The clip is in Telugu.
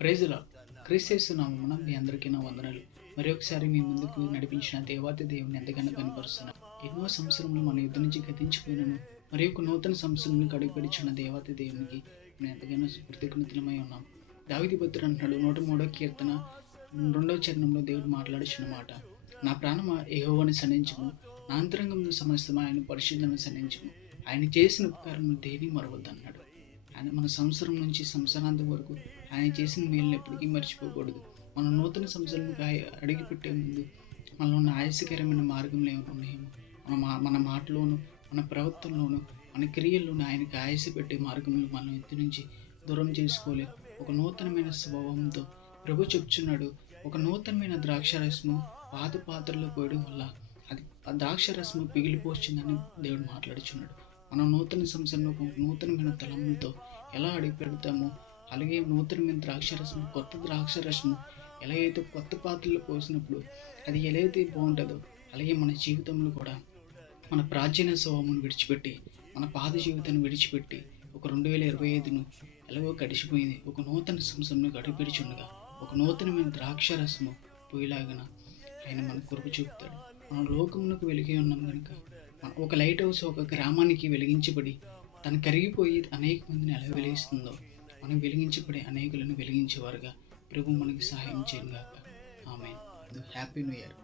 Praise lord. క్రీస్తు నామమున మీ అందరికీ నా వందనాలు. మరి ఒకసారి మీ ముందుకు నడిపించిన దేవాతి దేవుని ఎంతగానో కనపరుస్తున్నాను. ఎన్నో సంవత్సరములు మన యుద్ధ నుంచి గతించిపోయినను మరి ఒక నూతన సంవత్సరం కడుగుపరిచిన దేవాతి దేవునికి మనం ఎంతగానో కృతజ్ఞతలమై ఉన్నాం. దావీదు భక్తుడు అంటున్నాడు 103వ కీర్తన 2వ చరణంలో దేవుడు మాట్లాడుచున్న మాట, నా ప్రాణమా యెహోవాను సన్నించుము, నా అంతరంగమును సమస్తమా ఆయన పరిశుద్ధను సన్నించుము, ఆయన చేసిన ఉపకారమును దేని మరవద్దు అన్నాడు. ఆయన మన సంవత్సరం నుంచి సంవత్సరాంతం వరకు ఆయన చేసిన మేలుని ఎప్పటికీ మర్చిపోకూడదు. మనం నూతన సంవత్సరానికి అడిగిపెట్టే ముందు మనలో ఉన్న ఆయాసకరమైన మార్గంలో ఏమైనా ఉన్నాయేమో మన మాటలోను, మన ప్రవర్తనలోను, మన క్రియల్లోనూ ఆయనకి ఆయాస పెట్టే మార్గంలో మనం ఎత్తు నుంచి దూరం చేసుకోలేదు. ఒక నూతనమైన స్వభావంతో ప్రభు చెప్తున్నాడు, ఒక నూతనమైన ద్రాక్షరసము పాత పాత్రలో పోయడం వల్ల అది ఆ ద్రాక్షరసము పిగిలిపోవచ్చిందని దేవుడు మాట్లాడుచున్నాడు. మనం నూతన సంవత్సరంలో నూతనమైన తలంతో ఎలా అడుగు పెడతామో అలాగే నూతనమైన ద్రాక్షరసం, కొత్త ద్రాక్షరసము ఎలాగైతే కొత్త పాత్రలో పోసినప్పుడు అది ఎలాగైతే బాగుంటుందో అలాగే మన జీవితంలో కూడా మన ప్రాచీన స్వభావాన్ని విడిచిపెట్టి మన పాత జీవితాన్ని విడిచిపెట్టి ఒక 2025ను ఎలాగో గడిచిపోయింది, ఒక నూతన సంవత్సరంలో గడిపెడుచుండగా ఒక నూతనమైన ద్రాక్షరసము పోయేలాగన ఆయన మన కృప చూపుతాడు. మనం లోకమునకు వెలిగి ఉన్నాం కనుక ఒక లైట్ హౌస్ ఒక గ్రామానికి వెలిగించబడి తను కరిగిపోయి అనేక మందిని ఎలా వెలిగిస్తుందో మనం వెలిగించబడి అనేకులను వెలిగించేవారుగా ప్రభు మనకి సహాయం చేయను గాక. ఆమేన్. Happy new year.